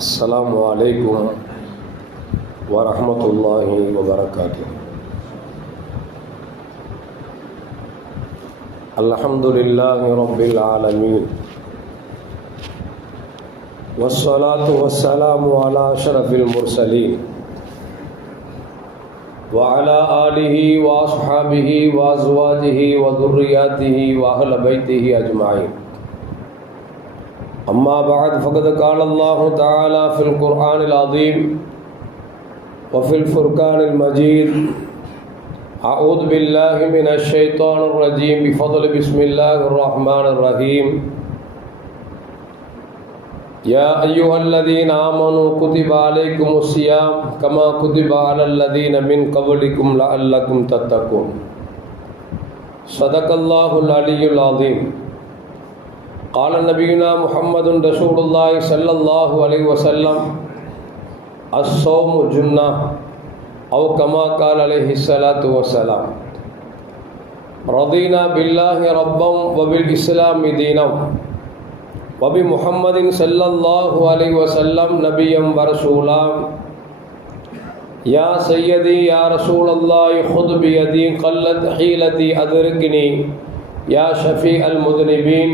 السلام عليكم ورحمة الله وبركاته. الحمد لله رب العالمين، والصلاة والسلام على أشرف المرسلين وعلى آله وأصحابه وأزواجه وذرياته وأهل بيته أجمعين. أما بعد، فقد قال الله تعالى في القرآن العظيم وفي الفرقان المجيد: أعوذ بالله من الشيطان الرجيم بفضل بسم الله الرحمن الرحيم. يا أيها الذين آمنوا كتب عليكم الصيام كما كتب على الذين من قبلكم لعلكم تتقون. صدق الله العلي العظيم. قال نبينا محمد رسول الله صلى الله عليه وسلم: الصوم جنة، أو كما قال عليه الصلاة والسلام. رضينا بالله ربا وبالإسلام دينا وبمحمد صلى الله عليه وسلم نبيا ورسولا. يا سيدي يا رسول الله خذ بيدي قلت حيلتي أدركني يا شفيع المذنبين.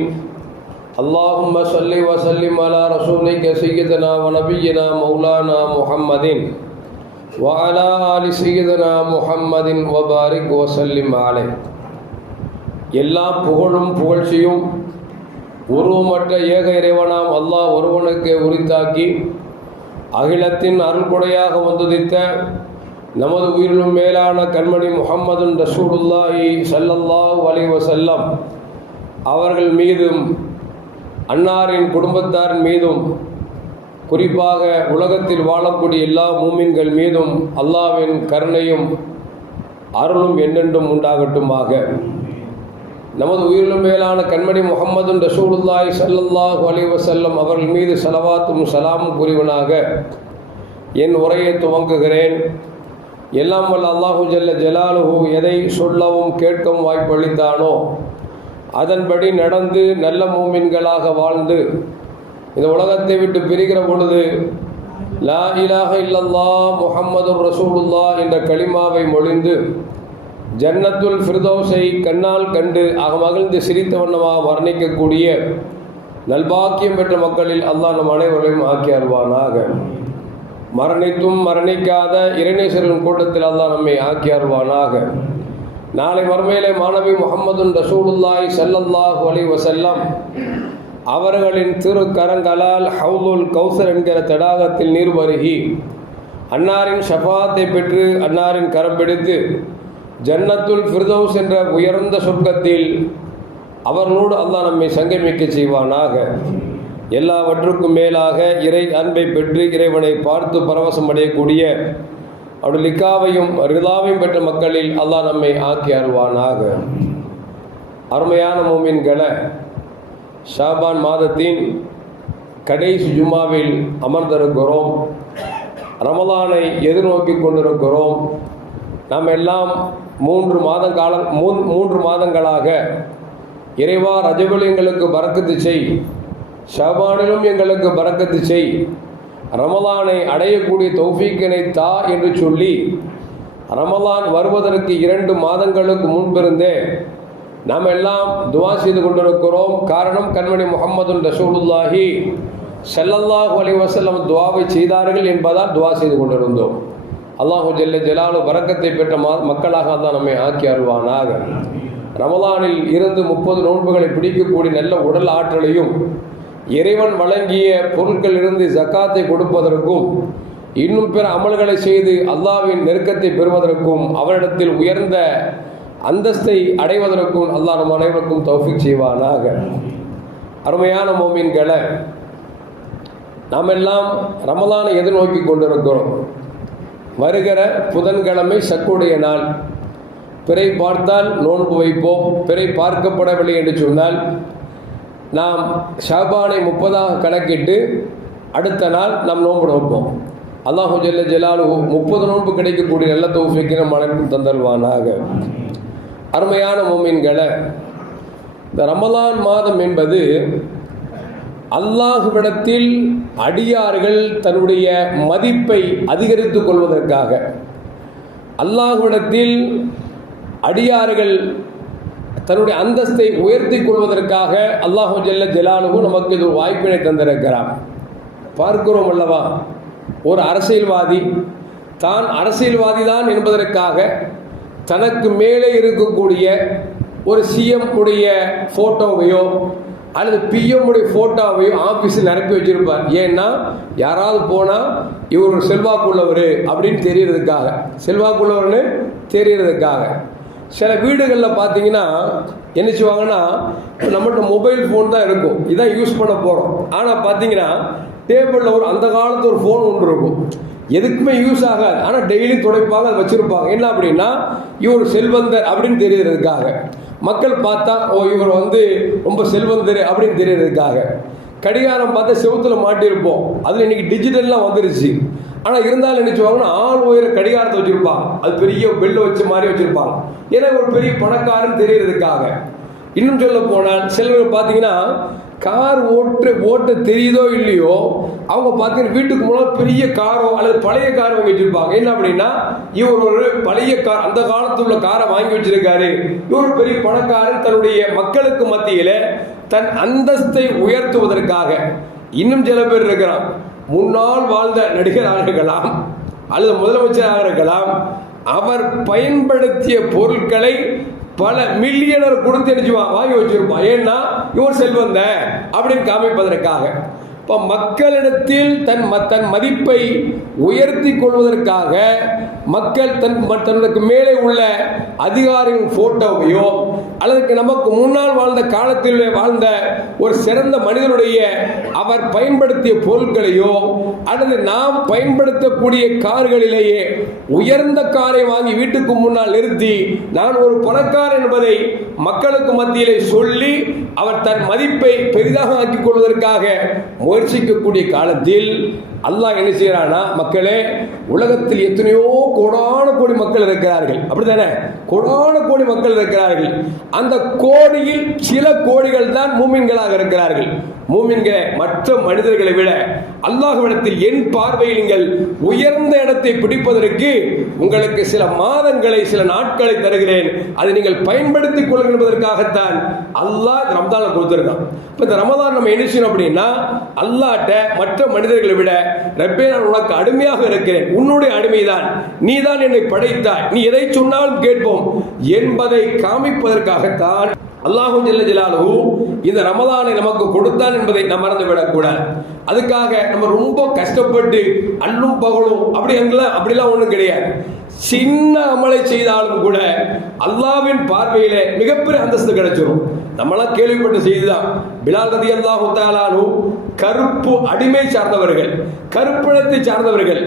اللهم صل وسلم على رسولك سيدنا ونبينا مولانا محمد وعلى آل سيدنا محمد وبارك وسلم عليه. எல்லா புகழும் புகழ்ச்சியும் உருவமற்ற ஏக இறைவனாம் அல்லாஹ் ஒருவனுக்கு உரித்தாக்கி அகிலத்தின் அருள்கொடையாக வந்துதித்த நமது உயிரிலும் மேலான கண்மணி முஹம்மதுன் ரசூலுல்லாஹி ஸல்லல்லாஹு அலைஹி வஸல்லம் அவர்கள் மீதும் அன்னாரின் குடும்பத்தாரின் மீதும் குறிப்பாக உலகத்தில் வாழக்கூடிய எல்லா மூமின்கள் மீதும் அல்லாஹ்வின் கருணையும் அருளும் என்றென்றும் உண்டாகட்டுமாக. நமது உயிரிலும் மேலான கண்மணி முஹம்மதுன் ரசூலுல்லாஹி ஸல்லல்லாஹு அலைஹி வஸல்லம் அவர்கள் மீது ஸலவாத்தும் ஸலாமும் புரிவனாக என் உரையை துவங்குகிறேன். எல்லாம் வல்ல அல்லாஹு ஜல்ல ஜலாலுஹு எதை சொல்லவும் கேட்கவும் வாய்ப்பளித்தானோ அதன்படி நடந்து நல்ல மூமின்களாக வாழ்ந்து இந்த உலகத்தை விட்டு பிரிகிற பொழுது லா இலாஹ இல்லல்லாஹ் முஹம்மதுர் ரசூலுல்லாஹ் என்ற கலிமாவை மொழிந்து ஜன்னத்துல் ஃபிர்தௌஸை கண்ணால் கண்டு மகிழ்ந்து சிரித்த வண்ணமாக வர்ணிக்கக்கூடிய நல்பாக்கியம் பெற்ற மக்களில் அல்லாஹ் நம் அனைவர்களையும் ஆக்கி அருள்வானாக. மரணித்தும் மரணிக்காத இறைநேசரின் கூட்டத்தில் அல்லாஹ் நம்மை ஆக்கி அருள்வானாக. நாளை மறுமையிலே மாணவி முஹம்மதுன் ரசூலுல்லாஹி ஸல்லல்லாஹு அலைஹி வஸல்லம் அவர்களின் திருக்கரங்களால் ஹவுலுல் கௌசர் என்கிற தடாகத்தில் நீர் பருகி அன்னாரின் ஷஃபாத்தை பெற்று அன்னாரின் கரம் பிடித்து ஜன்னத்துல் ஃபிர்தௌஸ் என்ற உயர்ந்த சொர்க்கத்தில் அவர்களோடு அல்லாஹ் நம்மை சங்கமிக்க செய்வானாக. எல்லாவற்றுக்கும் மேலாக இறை அன்பை பெற்று இறைவனை பார்த்து பரவசம் அடையக்கூடிய அவருடைய லிக்காவையும் ரிதாவையும் பெற்ற மக்களில் அல்லாஹ் நம்மை ஆக்கி அருள்வானாக. அருமையான மூமின்களை, ஷாபான் மாதத்தின் கடைசி ஜும்மாவில் அமர்ந்திருக்கிறோம். ரமலானை எதிர்நோக்கி கொண்டிருக்கிறோம். நாம் எல்லாம் மூன்று மாதங்களாக இறைவா ரஜபில் எங்களுக்கு பரக்கத்து செய், ஷாபானிலும் எங்களுக்கு பரக்கத்து செய், ரமலானை அடையக்கூடிய தௌஃபீக்கினை தா என்று சொல்லி ரமலான் வருவதற்கு 2 மாதங்களுக்கு முன்பிருந்தே நாம் எல்லாம் துவா செய்து கொண்டிருக்கிறோம். காரணம், கண்மணி முஹம்மதுன் ரசூலுல்லாஹி ஸல்லல்லாஹு அலைஹி வஸல்லம் துவாவை செய்தார்கள் என்பதால் துவா செய்து கொண்டிருந்தோம். அல்லாஹு ஜல்ல ஜலாலு பரக்கத்தை பெற்ற மக்களாக தான் நம்மை ஆக்கி அருள்வானாக. ரமலானில் இருந்து 30 நோன்புகளை பிடிக்கக்கூடிய நல்ல உடல் ஆற்றலையும் இறைவன் வழங்கிய பொருட்களிலிருந்து ஜக்காத்தை கொடுப்பதற்கும் இன்னும் பிற அமல்களை செய்து அல்லாஹ்வின் நெருக்கத்தை பெறுவதற்கும் அவரிடத்தில் உயர்ந்த அந்தஸ்தை அடைவதற்கும் அல்லாஹ் நம் அனைவருக்கும் தௌஃபீக் செய்வானாக. அருமையான மோமின்களை, நாம் எல்லாம் ரமலானை எதிர்நோக்கி கொண்டிருக்கிறோம். வருகிற புதன்கிழமை சக்குடைய நாள். பிறை பார்த்தால் நோன்பு வைப்போம். பிறை பார்க்கப்படவில்லை என்று சொன்னால் நாம் ஷாபானை 30ஆக கணக்கிட்டு அடுத்த நாள் நாம் நோன்பு நோப்போம். அல்லாஹு ஜல்ல ஜலாலுஹு 30 நோன்பு கிடைக்கக்கூடிய நல்ல தௌஃபீக்கை நம் அனைவருக்கும் தந்தல்வானாக. அருமையான மூமின்களை, இந்த ரமலான் மாதம் என்பது அல்லாஹ்விடத்தில் அடியார்கள் தன்னுடைய மதிப்பை அதிகரித்துக் கொள்வதற்காக, அல்லாஹ்விடத்தில் அடியார்கள் தன்னுடைய அந்தஸ்தை உயர்த்தி கொள்வதற்காக அல்லாஹு ஜல்ல ஜலாலுஹு நமக்கு இது ஒரு வாய்ப்பினை தந்திருக்கிறார். பார்க்கிறோம் அல்லவா, ஒரு அரசியல்வாதி தான் அரசியல்வாதி தான் என்பதற்காக தனக்கு மேலே இருக்கக்கூடிய ஒரு சிஎம் உடைய ஃபோட்டோவையோ அல்லது பிஎம் உடைய ஃபோட்டோவையோ ஆஃபீஸில் நிரப்பி வச்சிருப்பார். ஏன்னா யாராவது போனால் இவர் ஒரு செல்வாக்குள்ளவர் அப்படின்னு தெரியறதுக்காக, செல்வாக்குள்ளவர்னு தெரியறதுக்காக. சில வீடுகளில் பார்த்தீங்கன்னா என்ன செய்வாங்கன்னா, நம்மகிட்ட மொபைல் ஃபோன் தான் இருக்கும், இதான் யூஸ் பண்ண போகிறோம். ஆனால் பார்த்தீங்கன்னா டேபிளில் ஒரு அந்த காலத்து ஒரு ஃபோன் ஒன்று இருக்கும், எதுக்குமே யூஸ் ஆகாது, ஆனால் டெய்லி துடைப்பாங்க, அதை வச்சுருப்பாங்க. என்ன அப்படின்னா இவர் செல்வந்தர் அப்படின்னு தெரியறதுக்காக. மக்கள் பார்த்தா ஓ இவர் ரொம்ப செல்வந்தர் அப்படின்னு தெரியறதுக்காக. கடிகாரம் பார்த்தா செவுத்தில் மாட்டியிருப்போம், அதில் இன்னைக்கு டிஜிட்டல்லாம் வந்துருச்சு. ஆனால் இருந்தாலும் என்ன செய்வாங்கன்னா ஆள் உயர கடிகாரத்தை வச்சுருப்பாங்க, அது பெரிய பெல்ல வச்ச மாதிரி வச்சுருப்பாங்க, ஏன்னா ஒரு பெரிய பணக்காரன் தெரியறதுக்காக. இன்னும் சொல்ல போனால் சிலர் பார்த்தீங்கன்னா கார் ஓட்ட தெரியுதோ இல்லையோ, அவங்க பார்த்தீங்கன்னா வீட்டுக்கு முன்னாடி பெரிய காரோ அல்லது பழைய கார் வாங்கி வச்சிருப்பாங்க. என்ன அப்படின்னா இவர் ஒரு பழைய கார், அந்த காலத்தில் உள்ள காரை வாங்கி வச்சிருக்காரு, இவர் பெரிய பணக்காரன், தன்னுடைய மக்களுக்கு மத்தியில தன் அந்தஸ்தை உயர்த்துவதற்காக. இன்னும் சில பேர் இருக்கிறான், முன்னால் வாழ்ந்த நடிகராக இருக்கலாம் அல்லது முதலமைச்சராக இருக்கலாம், அவர் பயன்படுத்திய பொருட்களை பல மில்லியனர் கொடுத்து வாங்கி வச்சிருப்பான். ஏன்னா இவர் செல்வந்த அப்படின்னு காமிப்பதற்காக. இப்போ மக்களிடத்தில் தன் மதிப்பை உயர்த்தி கொள்வதற்காக மக்கள் தனக்கு மேலே உள்ள அதிகாரியின் போட்டோவையோ அல்லது நமக்கு முன்னால் வாழ்ந்த காலத்தில் வாழ்ந்த ஒரு சிறந்த மனிதனுடைய அவர் பயன்படுத்திய பொருட்களையோ அல்லது நாம் பயன்படுத்தக்கூடிய கார்களிலேயே உயர்ந்த காரை வாங்கி வீட்டுக்கு முன்னால் நிறுத்தி நான் ஒரு பணக்காரன் என்பதை மக்களுக்கு மத்தியிலே சொல்லி அவர் தன் மதிப்பை பெரிதாக ஆக்கிக் கொள்வதற்காக முயற்சிக்கக்கூடிய காலத்தில் அல்லாஹ் என்ன செய்யறானா, மக்களே உலகத்தில் எத்தனையோ கோடான கோடி மக்கள் இருக்கிறார்கள், அப்படித்தானே? கோடான கோடி மக்கள் இருக்கிறார்கள். அந்த கோடியில் சில கோடிகள் தான் மூமின்களாக இருக்கிறார்கள். மூமின்களை மற்ற மனிதர்களை விட அல்லாஹ்விடத்தில் என் பார்வையில் நீங்கள் உயர்ந்த இடத்தை பிடிப்பதற்கு உங்களுக்கு சில மாதங்களை சில நாட்களை தருகிறேன், அதை நீங்கள் பயன்படுத்திக் கொள்ளுங்கள் என்பதற்காகத்தான் அல்லாஹ் ரமதானை கொடுத்திருக்கான். இப்போ இந்த ரமதான் நம்ம என்ன செய்யணும் அப்படின்னா, அல்லாஹ்ட்ட மற்ற மனிதர்களை விட ரப்பே நான் உனக்கு அடிமையாக இருக்கிறேன், உன்னுடைய அடிமைதான், நீ தான் என்னை படைத்தாய், நீ எதை சொன்னாலும் கேட்போம் என்பதை காமிப்பதற்காகத்தான் அல்லாஹு ஜல்ல ஜலாலுஹு இந்த ரமதானை நமக்கு கொடுத்தான் என்பதை நாம் மறந்துவிடக் கூடாது. அதுக்காக நம்ம ரொம்ப கஷ்டப்பட்டு அல்லும் பகலும் அப்படிலாம் ஒன்றும் கிடையாது. சின்ன அமலை செய்தாலும் கூட அல்லாஹ்வின் பார்வையிலே மிகப்பெரிய அந்தஸ்து கிடைச்சிடும். நம்மளாம் கேள்விப்பட்ட செய்திதான். பிலால் ரலியல்லாஹு தஆலா அன்ஹு கருப்பு அடிமை சார்ந்தவர்கள், கருப்பினத்தை சார்ந்தவர்கள்.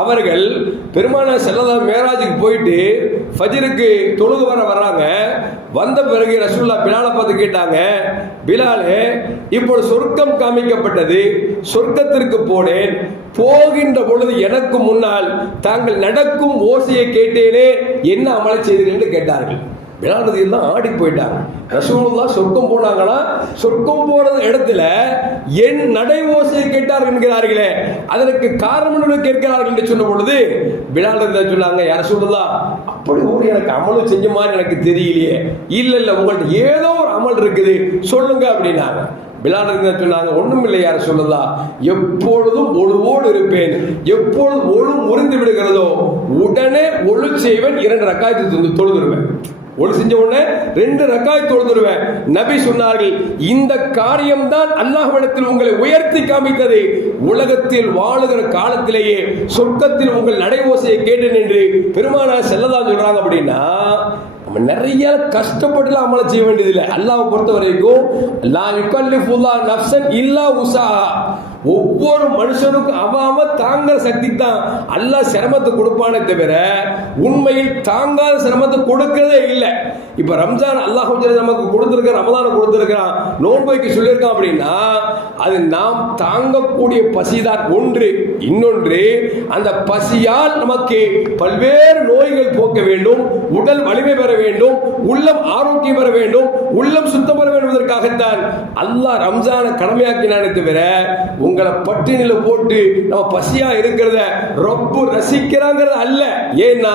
அவர்கள் பெருமானார் ஸல்லல்லாஹு மேராஜுக்கு போயிட்டு ஃபஜ்ருக்கு தொழுது வர்றாங்க. வந்த பிறகு ரசூலுல்லாஹ் பிலாலை பார்த்து கேட்டாங்க, பிலாலே இப்போது சொர்க்கம் காமிக்கப்பட்டது, சொர்க்கத்திற்கு போனேன், போகின்ற பொழுது எனக்கு முன்னால் தாங்கள் நடக்கும் ஓசையை கேட்டேனே, என்ன அமலை செய்தீர்கள் என்று கேட்டார்கள். பிலால் ரலியல்லாஹு ஆடி போயிட்டாங்க. ரசூலுல்லாஹ் சொர்க்கம் போனாங்களா, சொர்க்கம் போறது இடத்துல என் நடை ஓசையை கேட்டார்கள் என்கிறார்களே, அதற்கு காரணம் கேட்கிறார்கள் என்று சொன்ன பொழுது பிலால் ரலியல்லாஹு சொன்னாங்க, யா ரசூலுல்லாஹ் அப்படி ஒரு எனக்கு அமலும் செஞ்ச மாதிரி எனக்கு தெரியலையே, இல்ல உங்கள்ட்ட ஏதோ ஒரு அமல் இருக்குது சொல்லுங்க அப்படின்னாங்க. பிலால் ரலியல்லாஹு சொன்னாங்க, ஒண்ணும் இல்லை யா ரசூலுல்லாஹ், எப்பொழுதும் ஒழுவோடு இருப்பேன், எப்பொழுது ஒழு முறிந்து விடுகிறதோ உடனே ஒழு செய்வேன், 2 ரக்காயத்து தொழுதுருவேன், ஒழு செஞ்ச உடனே 2 ரக்காயத் தொழுதுருவேன். நபி சொன்னார்கள், இந்த காரியம்தான் அல்லாஹ்விடத்தில் உங்களை உயர்த்தி காமித்தது. உலகத்தில் வாழுகிற காலத்திலேயே சொர்க்கத்தில் உங்கள் நடை ஓசையை கேட்டேன் என்று பெருமானார் ஸல்லல்லாஹு சொல்றாங்க. அப்படின்னா நம்ம நிறைய கஷ்டப்பட்டுலாம் அமல செய்ய வேண்டியதில்லை. அல்லாஹ்வை பொறுத்த வரைக்கும் லா யுகல்லிஃபுல்லாஹு நஃப்ஸன் இல்லா உஸாஹா, ஒவ்வொரு மனுஷனுக்கும் அவன் தாங்குற சக்தி தான் அல்லாஹ் சிரமத்தை கொடுப்பானே தவிர உண்மையில் தாங்காத சிரமத்தை கொடுக்கிறதே இல்லை. இப்ப ரம்ஜான் அல்லாஹ் நமக்கு கொடுத்திருக்க, ரமலானை கொடுத்திருக்கிறான், நோன்பு வைக்க சொல்லியிருக்கான் அப்படின்னா அது நாம் தாங்கக்கூடிய பசிதான் ஒன்று. இன்னொன்று, அந்த பசியால் நமக்கு பல்வேறு நோய்கள் போக்க வேண்டும், உடல் வலிமை பெற வேண்டும், உள்ளம் ஆரோக்கியம் பெற வேண்டும், உள்ளம் சுத்தம் பெற வேண்டும். என்பதற்காகத்தான் அல்லாஹ் ரம்ஜானை கடமையாக்கினானே தவிர உங்களை பட்டினில போட்டு நம்ம பசியா இருக்கிறத ரப்பு ரசிக்கிறாங்கிறது அல்ல. ஏன்னா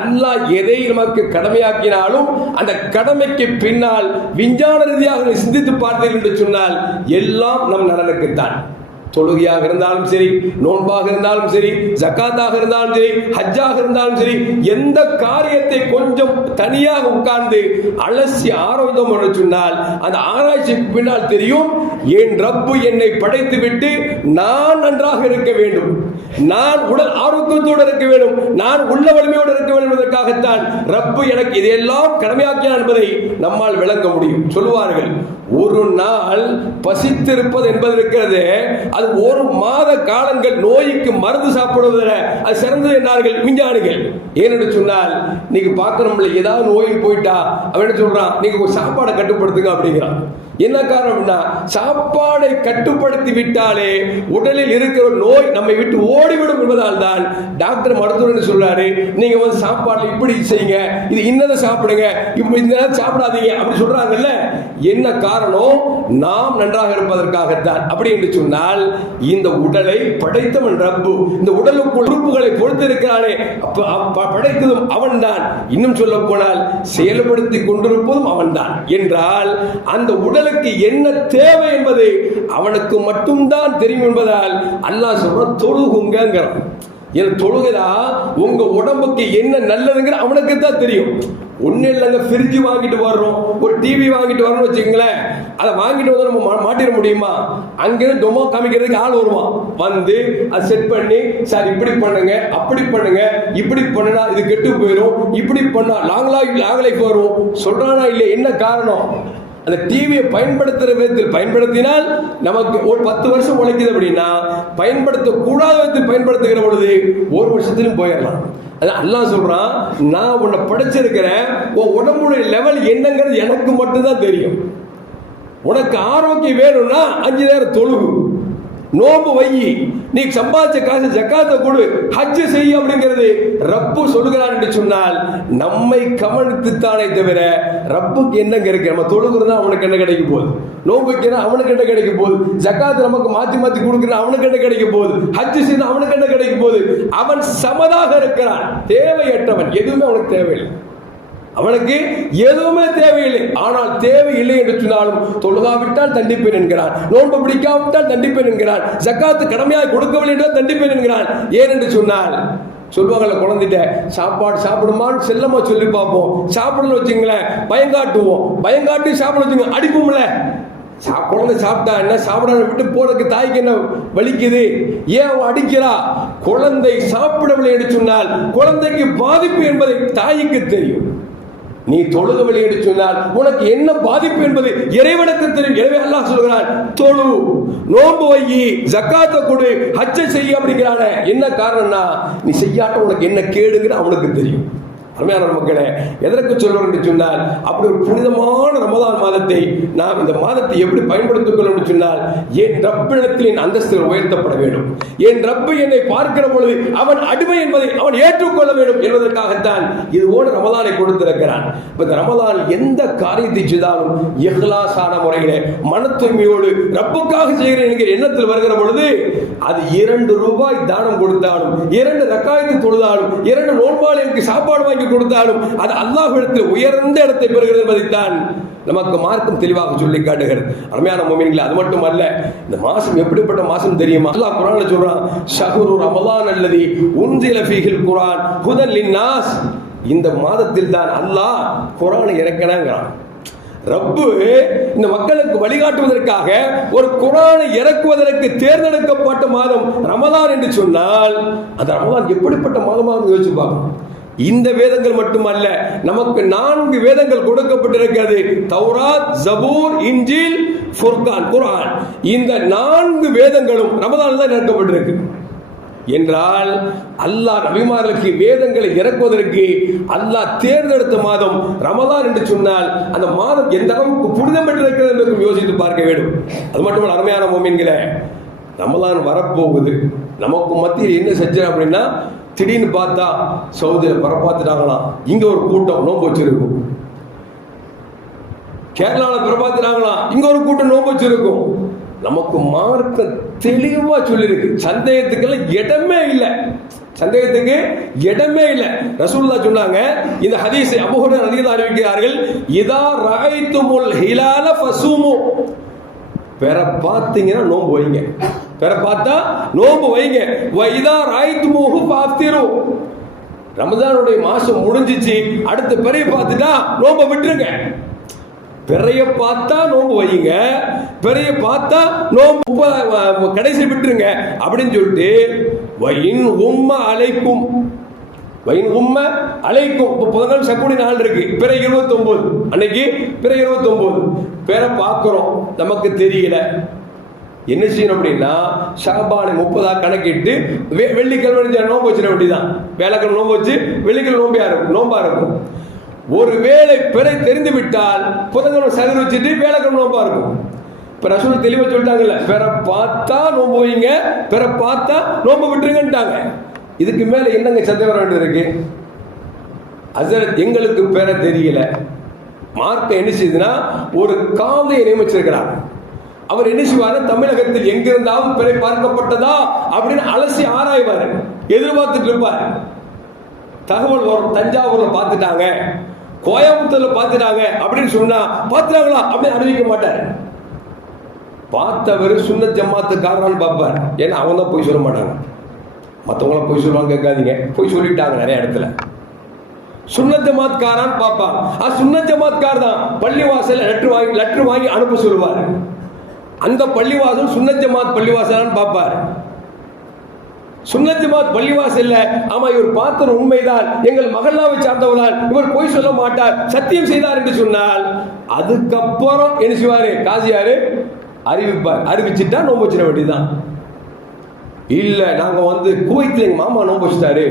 அல்லாஹ் எதை நமக்கு கடமையாக்கினாலும் அந்த கடமைக்கு பின்னால் விஞ்ஞான ரீதியாக சிந்தித்து பார்த்தீர்கள் என்று சொன்னால் எல்லாம் நம் நலனுக்குத்தான். தொழுகையாக இருந்தாலும் சரி, நோன்பாக இருந்தாலும் சரி, ஜக்காத்தாக இருந்தாலும் சரி, ஹஜ்ஜாக இருந்தாலும் சரி, எந்த காரியத்தை கொஞ்சம் தனியாக உட்கார்ந்து அலசி ஆராய்ந்தோம் என்று சொன்னால் அந்த ஆராய்ச்சிக்கு பின்னால் தெரியும், என் ரப்பு என்னை படைத்து விட்டு நான் நன்றாக இருக்க வேண்டும், நான் உடல் ஆரோக்கியத்தோடு இருக்க வேண்டும், நான் உள்ள வலிமையோடு இருக்க வேண்டும் என்பதற்காகத்தான் ரப்பு எனக்கு இதையெல்லாம் கடமையாக்கினான் என்பதை நம்மால் விளங்க முடியும். சொல்லுவார்கள், ஒரு நாள் பசித்திருப்பது என்பது இருக்கிறது, அது ஒரு மாத காலங்கள் நோய்க்கு மருந்து சாப்பிடுவதில் அது சிறந்தது என்றார்கள் விஞ்ஞானிகள். ஏன்னு சொன்னால் நீங்க பார்க்கணும்ல, ஏதாவது நோய் போயிட்டா அவன் என்ன சொல்றான், நீங்க ஒரு சாப்பாடை கட்டுப்படுத்துங்க அப்படிங்கிறான். என்ன காரணம்னா சாப்பாடை கட்டுப்படுத்தி விட்டாலே உடலில் இருக்கிற நோய் நம்மை விட்டு ஓடிவிடும் என்பதால் தான் டாக்டர் மருத்துவர் சொல்றாரு, நீங்க வந்து சாப்பாடு இப்படி செய்யுங்க, இது இன்னதை சாப்பிடுங்க, இப்படி இந்த நேரம் சாப்பிடாதீங்க அப்படி சொல்றாங்கல்ல. என்ன காரணம்? நாம் நன்றாக இருப்பதற்காகத்தான். அப்படி என்று சொன்னால் இந்த உடலை படைத்தவன் ரப்பு, இந்த உடலுக்குள் உறுப்புகளை பொறுத்திருக்கிறானே படைத்ததும் அவன் தான், இன்னும் சொல்ல போனால் செயல்படுத்தி கொண்டிருப்பதும் அவன் தான் என்றால் அந்த உடலுக்கு என்ன தேவை என்பது அவனுக்கு மட்டும்தான் தெரியும் என்பதால் அல்லாஹ் சொல்ற தொழுகுங்கிறான். தொழுகிறா உங்க உடம்புக்கு என்ன நல்லதுங்கிற அவனுக்கு தான் தெரியும். ஒன்னும் இல்லைங்க, ஃப்ரிட்ஜ் வாங்கிட்டு வர்றோம், ஒரு டிவி வாங்கிட்டு வரோம்னு வச்சுக்கங்களேன், அதை வாங்கிட்டு வந்து நம்ம மாட்டிட முடியுமா? அங்கிருந்து டொமோ காமிக்கிறதுக்கு ஆள் வருவான், வந்து அதை செட் பண்ணி சார் இப்படி பண்ணுங்க, அப்படி பண்ணுங்க, இப்படி பண்ணுனா இது கெட்டு போயிடும், இப்படி பண்ணா லாங் லைஃப் வரும் சொல்றானா இல்லை? என்ன காரணம்? அந்த டிவியை பயன்படுத்துகிற விதத்தில் பயன்படுத்தினால் நமக்கு ஒரு 10 வருஷம் உழைக்குது அப்படின்னா பயன்படுத்தக்கூடாத விதத்தில் பயன்படுத்துகிற பொழுது ஒரு வருஷத்திலும் போயிடலாம். அதான் அல்லாஹ் சொல்றான், நான் உன்னை படைச்சிருக்கிறேன், உன் உடம்புடைய லெவல் என்னங்கிறது எனக்கு மட்டும்தான் தெரியும். உனக்கு ஆரோக்கியம் வேணும்னா 5 நேரம் தொழுகு, நோம்பு வை, நீ சம்பாதிச்ச காசு ஜக்காத்தை கொடு, ஹஜ் செய்ய அப்படிங்கிறது ரப்பு சொல்லுகிறான் என்று சொன்னால் நம்மை கவனித்துத்தானே தவிர ரப்புக்கு என்னங்க இருக்கு? நம்ம தொழுகிறதா அவனுக்கு என்ன கிடைக்க போகுது, நோம்பு வைக்கிறா அவனுக்கு என்ன கிடைக்க போகுது, ஜக்காத்து நமக்கு மாத்தி மாத்தி கொடுக்கிறா அவனுக்கு என்ன கிடைக்க போகுது, ஹஜ் செய்ய அவனுக்கு என்ன கிடைக்க போகுது? அவன் சமதாக இருக்கிறான், தேவையற்றவன், எதுவுமே அவனுக்கு தேவையில்லை, அவனுக்கு எதுவுமே தேவையில்லை. ஆனால் தேவையில்லை என்று சொன்னாலும் தொழுகாவிட்டால் தண்டிப்பேன் என்கிறான், நோன்பு பிடிக்காவிட்டால் தண்டிப்பேன் என்கிறான், ஜக்காத்து கடமையாக கொடுக்கவில்லை என்றால் தண்டிப்பேன் என்கிறான். ஏன் என்று சொன்னால் சொல்லுவாங்கல்ல, குழந்தைகிட்ட சாப்பாடு சாப்பிடுமான்னு செல்லமா சொல்லி பார்ப்போம், சாப்பிடணும் வச்சுங்களேன் பயங்காட்டுவோம், பயங்காட்டி சாப்பிட வச்சுங்க அடிப்போம்ல. குழந்தை சாப்பிட்டா என்ன, சாப்பிட விட்டு போறதுக்கு தாய்க்கு என்ன வலிக்குது, ஏன் அவன் அடிக்கிறா? குழந்தை சாப்பிடவில்லை என்று சொன்னால் குழந்தைக்கு பாதிப்பு என்பதை தாய்க்கு தெரியும். நீ தொழுகவில்லை என்று சொன்னால் உனக்கு என்ன பாதிப்பு என்பது இறைவனுக்கு தெரியும். எனவே அல்லாஹ் சொல்கிறான், தொழு, நோன்பு வை, ஜக்காத்தை கொடு, ஹஜ் செய்ய அப்படிங்கிறான. என்ன காரணம்னா நீ செய்யாட்ட உனக்கு என்ன கேடுங்கிற அவனுக்கு தெரியும். அருமையான மக்களே, எதற்கு சொல்றோம் என்று சொன்னால் அப்படி ஒரு புனிதமான ரமதான் மாதத்தை நாம் இந்த மாதத்தை எப்படி பயன்படுத்திக் கொள்ள சொன்னால் என் ரப்பிடத்தில் அந்தஸ்தில் உயர்த்தப்பட வேண்டும், என் ரப்பு என்னை பார்க்கிற பொழுது அவன் அடிமை என்பதை அவன் ஏற்றுக்கொள்ள வேண்டும் என்பதற்காகத்தான் இதுவோடு ரமதானை கொடுத்திருக்கிறான். இந்த ரமதான் எந்த காரியத்தை செய்தாலும் இஹ்லாஸான முறையிலே மன தூய்மையோடு ரப்புக்காக செய்கிறேன் என்கிற எண்ணத்தில் வருகிற பொழுது அது 2 ரூபாய் தானம் கொடுத்தாலும், 2 ரக்காயத்தை தொழுதாலும், 2 நோன்பாளிகளுக்கு சாப்பாடு வாங்கி கொடுத்தாலும் அது அல்லாஹ்விடத்தில் உயர்ந்த இடத்தை பெறுகிறது என்பதைத்தான் நமக்கு மார்க்கம் தெளிவாக சொல்லி காட்டுகிறது. அருமையான முஃமின்களே, அது மட்டும் அல்ல, இந்த மாசம் எப்படிப்பட்ட மாசம் தெரியுமா? அல்லாஹ் குர்ஆன்ல சொல்றான், ஷஹ்ரு ரமலான் அல்லதி உன்ஸில ஃபீஹில் குர்ஆன் ஹுதன் லின்னாஸ். இந்த மாதத்தில் தான் அல்லாஹ் குர்ஆனை இறக்கினாங்கிறான். ரப்பு இந்த மக்களுக்கு வழிகாட்டுவதற்காக ஒரு குர்ஆனை இறக்குவதற்கு தேர்ந்தெடுக்கப்பட்ட மாதம் ரமலான் என்று சொன்னால் அந்த ரமலான் எப்படிப்பட்ட மாதமாக யோசிச்சு பார்க்கணும். இந்த வேதங்கள் மட்டுமல்ல, நமக்கு 4 வேதங்கள் கொடுக்கப்பட்டிருக்கிறது. தௌராத், ஜபூர், இன்ஜீல், ஃபுர்கான், குர்ஆன். இந்த 4 வேதங்களும் ரமதானில் தான் இறக்கப்பட்டிருக்கு என்றால், அல்லாஹ் நபிமார்களுக்கு வேதங்களை இறக்குவதற்கு அல்லாஹ் தேர்ந்தெடுத்த மாதம் ரமதான் என்று சொன்னால் அந்த மாதம் எந்த அளவுக்கு புனிதம் பெற்றிருக்கிறது என்று யோசித்து பார்க்க வேண்டும். அது மட்டுமல்ல, அருமையான மோமின்களே, ரமதான் வரப்போகுது. நமக்கு மத்தியில் என்ன செஞ்சேன் அப்படின்னா, திடீர்னு பார்த்தா சவுதியில் பிறப்பாத்துட்டாங்களாம், இங்க ஒரு கூட்டம் நோன்பு வச்சிருக்கும். கேரளாவில் பிறப்பாத்துட்டாங்களாம், இங்க ஒரு கூட்டம் நோன்பு வச்சிருக்கும். நமக்கு மார்க்க தெளிவா சொல்லிருக்கு. சந்தேகத்துக்கெல்லாம் இடமே இல்லை, சந்தேகத்துக்கு இடமே இல்லை. ரசூலுல்லாஹ் சொன்னாங்க, இந்த ஹதீஸை அபூ ஹுரைரா ரலியல்லாஹு அன்ஹு அறிவிக்கிறார்கள், இதா ரஅய்துமுல் ஹிலால ஃபஸூமு. பெற பார்த்தீங்கன்னா நோன்பு வைங்க, பெற பார்த்தா நோன்பு வைங்க. வைதா ரஅய்துமுஹு ஃபஅஃப்திரு. ரமதானுடைய மாசம் முடிஞ்சிச்சு, அடுத்து பெரிய பார்த்துட்டா நோன்பை விட்டுருங்க. பிறைய பார்த்தா நோன்பு வையுங்க, பிறைய பார்த்தா நோன்பு கடைசி விட்டுருங்க அப்படின்னு சொல்லிட்டு வயின் உம்ம அழைக்கும், வயின் உம்ம அழைக்கும். இப்போ புதன்கிழமை சக்குடி நாள் இருக்கு, பிறை 29, அன்னைக்கு பிறை 29 பேரை பார்க்கிறோம், நமக்கு தெரியல. என்ன செய்யணும் அப்படின்னா, ஷாபானை 30 கணக்கிட்டு வெள்ளிக்கிழமை நோன்பு வச்சிட வேண்டியதான். வேலைக்கிழமை நோன்பு வச்சு வெள்ளிக்கிழமை நோம்பா இருக்கும். ஒருவேளை பிறை தெரிந்து விட்டால் புதன்கிழமை சகர் வச்சுட்டு வேலைக்கிழமை நோம்பா இருக்கும். இப்ப ரசூல் தெளிவா சொல்லிட்டாங்கல்ல, பிற பார்த்தா நோம்பு வைங்க, பிற பார்த்தா நோம்பு விட்டுருங்கன்ட்டாங்க. இதுக்கு மேல என்னங்க சந்தேகம் வர வேண்டியது இருக்கு? ஹஸரத் எங்களுக்கு பெற தெரியல. மார்க்க என்ன செய்யுதுன்னா, ஒரு காதையை நியமிச்சிருக்கிறார். அவர் என்ன செய்வாரு, தமிழகத்தில் எங்கிருந்தாலும் பிறை பார்க்கப்பட்டதா அப்படின்னு அலசி ஆராய்வாரு, எதிர்பார்த்துட்டு இருப்பார். தகவல் வரும், தஞ்சாவூர்ல பார்த்துட்டாங்க, கோயம்புத்தூர்ல பார்த்துட்டாங்க அப்படின்னு சொன்னா, பார்த்துட்டாங்களா அப்படின்னு அறிவிக்க மாட்டார். பார்த்தவர் சுன்னத் ஜமாத்துக்காரன்னு பார்ப்பார். ஏன்னா அவங்க தான் போய் சொல்ல மாட்டாங்க, மற்றவங்களாம் போய் சொல்லுவாங்க, கேட்காதீங்க, போய் சொல்லிட்டாங்க நிறைய இடத்துல. சுன்னத் ஜமாத்காரான்னு பார்ப்பாங்க. சுன்னத் ஜமாத்கார் தான் பள்ளிவாசல் லெட்டர் வாங்கி அனுப்ப சொல்லுவார். அந்த பள்ளிவாசல் சுன்னத் ஜமாத் பள்ளிவாசலான்னு பார்ப்பார். சுன்னத் ஜமாத் பள்ளிவாசல்ல, ஆமா இவர் பார்த்தது உண்மைதான், எங்கள் மகல்லாவை சார்ந்தவர்தான், இவர் பொய் சொல்ல மாட்டார், சத்தியம் செய்தார் என்று சொன்னால், அதுக்கப்புறம் என்ன செய்வாரு, காசியாரு அறிவிப்பார். அறிவிச்சுட்டா நோன்பு வச்சிட வேண்டியதுதான். இல்ல நாங்க குவைத்தில் எங்க மாமா நோன்பு வச்சுட்டாரு,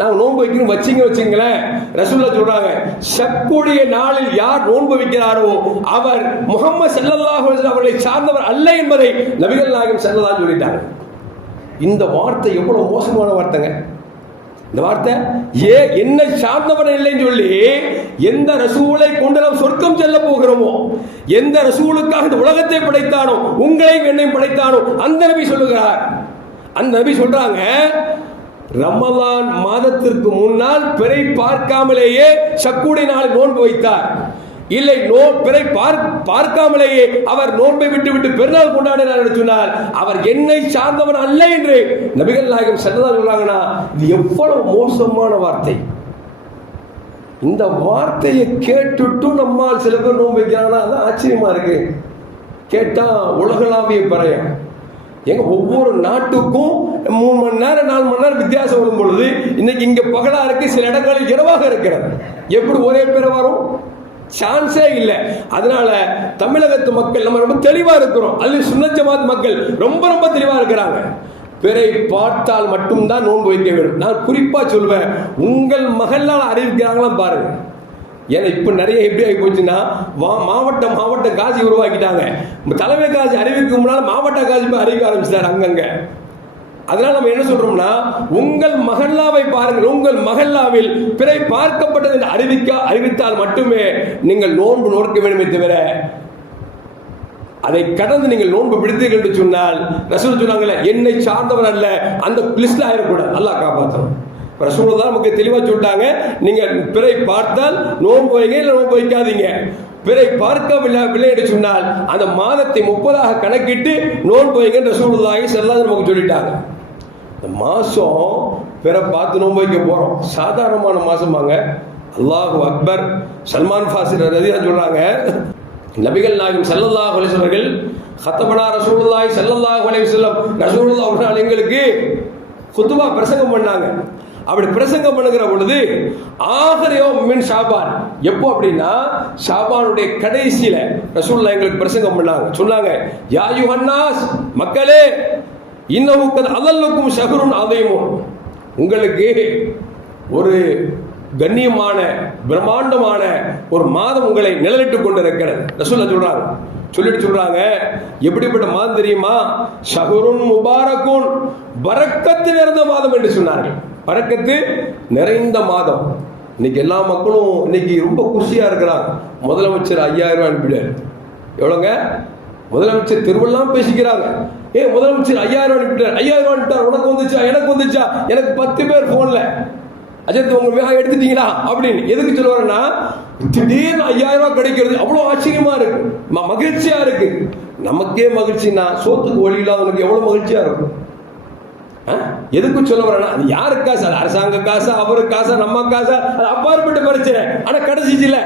நாங்க நோன்பு வைக்கணும் வச்சுங்களேன். ரசூலுல்லாஹ் சொல்றாங்க, ஷக்குடைய நாளில் யார் நோன்பு வைக்கிறாரோ அவர் முஹம்மது ஸல்லல்லாஹு அலைஹி வஸல்லம் அவர்களை சார்ந்தவர் அல்ல என்பதை நபிகள் நாயகம் ஸல்லல்லாஹு அலைஹி சொல்லிட்டாங்க. இந்த வார்த்தை எவ்வளவு மோசமான வார்த்தைங்க. இந்த வார்த்தை என்னை சார்ந்தவன் இல்லைன்னு சொல்லி, எந்த ரசூலை கொண்டு நாம் சொர்க்கம் செல்ல போகிறோமோ, எந்த ரசூலுக்காக இந்த உலகத்தை படைத்தானோ, உங்களையும் என்னையும் படைத்தானோ அந்த நபி சொல்லுகிறார். அந்த நபி சொல்றாங்க, ரமலான் மாதத்திற்கு முன்னால் பிறை பார்க்காமலேயே ஷக்குடைய நாள் நோன்பு வைத்தார். இல்லை பிறை பார்க்காமலேயே அவர் நோன்பை விட்டு பெருநாள் கொண்டாடினார் என்று சொன்னால், அவர் என்னை சார்ந்தவன் அல்ல என்று நபிகள் நாயகம் ஸல்லல்லாஹு அலைஹி சொல்றாங்கன்னா, இது எவ்வளவு மோசமான வார்த்தை. இந்த வார்த்தையை கேட்டுட்டு நம்மால் சில பேர் நோன்பு வைக்கிறாங்கன்னா அது ஆச்சரியமா இருக்கு. கேட்டா உலகளாவிய பறையம். எங்க ஒவ்வொரு நாட்டுக்கும் 3 மணி நேரம் 4 மணி நேரம் வித்தியாசம் வரும் பொழுது, இன்னைக்கு இங்க பகலா இருக்கு, சில இடங்களில் இரவாக இருக்கிறது. எப்படி ஒரே பேர் வரும்? சான்ஸே இல்லை. அதனால தமிழகத்து மக்கள் நம்ம ரொம்ப தெளிவா இருக்கிறோம். அது சுன்னத் ஜமாத் மக்கள் ரொம்ப தெளிவா இருக்கிறாங்க. பிறை பார்த்தால் மட்டும்தான் நோன்பு வைக்க வேண்டும். நான் குறிப்பா சொல்வேன், உங்கள் மகளால் அறிவிக்கிறாங்களா பாருங்க. ஏன்னா இப்ப நிறைய எப்படி ஆகி போச்சுன்னா, மாவட்ட காசி உருவாக்கிட்டாங்க. தலைமை காசி அறிவிக்க முன்னால மாவட்ட காசி போய் அறிவிக்க ஆரம்பிச்சிட்டாரு அங்கங்க. அதனால நம்ம என்ன சொல்றோம்னா, உங்கள் மகல்லாவை பாருங்கள், உங்கள் மகல்லாவில் பிறை பார்க்கப்பட்டது என்று அறிவித்தால் மட்டுமே நீங்கள் நோன்பு நோக்க வேண்டுமே தவிர, அதை கடந்து நீங்கள் நோன்பு பிடித்தீர்கள் என்று சொன்னால், ரசூல் சொன்னாங்களே என்னை சார்ந்தவர் அல்ல, அந்த லிஸ்ட்ல ஆயிடக்கூடாது. அல்லாஹ் காப்பாற்றணும். ரசூல் தான் நமக்கு தெளிவா சொல்லிட்டாங்க, நீங்க பிறை பார்த்தால் நோன்பு வைங்க, இல்லை நோன்பு வைக்காதீங்க. பிறை பார்க்கவில்லை என்று சொன்னால் அந்த மாதத்தை 30 கணக்கிட்டு நோன்பு வைங்க ரசூலுல்லாஹி ஸல்லல்லாஹு அலைஹி நமக்கு சொல்லிட்டாங்க. இந்த மாசம் பிற பார்த்து நோன்பு வைக்க போறோம், சாதாரணமான மாசமாங்க. அல்லாஹு அக்பர். சல்மான் ஃபாரிஸி ரலியல்லாஹு சொல்றாங்க, நபிகள் நாயகம் ஸல்லல்லாஹு அலைஹி வஸல்லம் ஹத்தபனா ரசூலுல்லாஹி ஸல்லல்லாஹு அலைஹி வஸல்லம், ரசூலுல்லாஹ் அவர்கள் எங்களுக்கு குத்துபா பிரசங்கம் பண்ணாங்க. அப்படி பிரசங்கம் பண்ணுகிற பொழுது ஆகரியோ மின் ஷாபான், எப்போ அப்படின்னா ஷாபானுடைய கடைசியில ரசூலுல்லாஹ் எங்களுக்கு பிரசங்கம் பண்ணாங்க. சொன்னாங்க, யா யுஹன்னாஸ், மக்களே, இன்னஹு கத் அதல்லக்கும் ஷஹ்ருன் அதீமுன், உங்களுக்கு ஒரு கண்ணியமான பிரம்மாண்டமான ஒரு மாதம் உங்களை நிழலிட்டுக் கொண்டிருக்கிறது. ரசூலுல்லாஹ் சொல்றாங்க. சொல்லிட்டு சொல்றாங்க, எப்படிப்பட்ட மாதம் தெரியுமா? ஷஹ்ருன் முபாரக்குன், பரக்கத்து நிறைந்த மாதம் என்று சொன்னார்கள். பரக்கத்து நிறைந்த மாதம். இன்னைக்கு எல்லா மக்களும் இன்னைக்கு ரொம்ப குஷியா இருக்கிறாங்க. முதலமைச்சர் 5000 ரூபாய் அனுப்பிட்டார். எவ்வளோங்க? முதலமைச்சர் திருவெல்லாம் பேசிக்கிறாங்க. முதலமைச்சர் 5000 ரூபாய் அனுப்பிட்டார், 5000 ரூபாய் அனுப்பிட்டார், உனக்கு வந்துச்சா, எனக்கு வந்துச்சா, எனக்கு 10 பேர் போன்ல அஜித் உங்க மேக எடுத்துட்டீங்களா அப்படின்னு. எதுக்கு சொல்ல வரேன்னா, திடீர்னு 5000 ரூபாய் கிடைக்கிறது அவ்வளோ ஆச்சரியமா இருக்கு, மகிழ்ச்சியா இருக்கு. நமக்கே மகிழ்ச்சின்னா சோத்துக்கு வழி இல்லாதவனுக்கு எவ்வளவு மகிழ்ச்சியா இருக்கும். எதுக்கு சொல்ல வரேன்னா, அது யாரு காசு? அது அரசாங்க காசா, அவரு காசா, நம்ம காசா, அது அப்பாற்பட்ட பிரச்சனை. ஆனா கிடைச்சிச்சுல,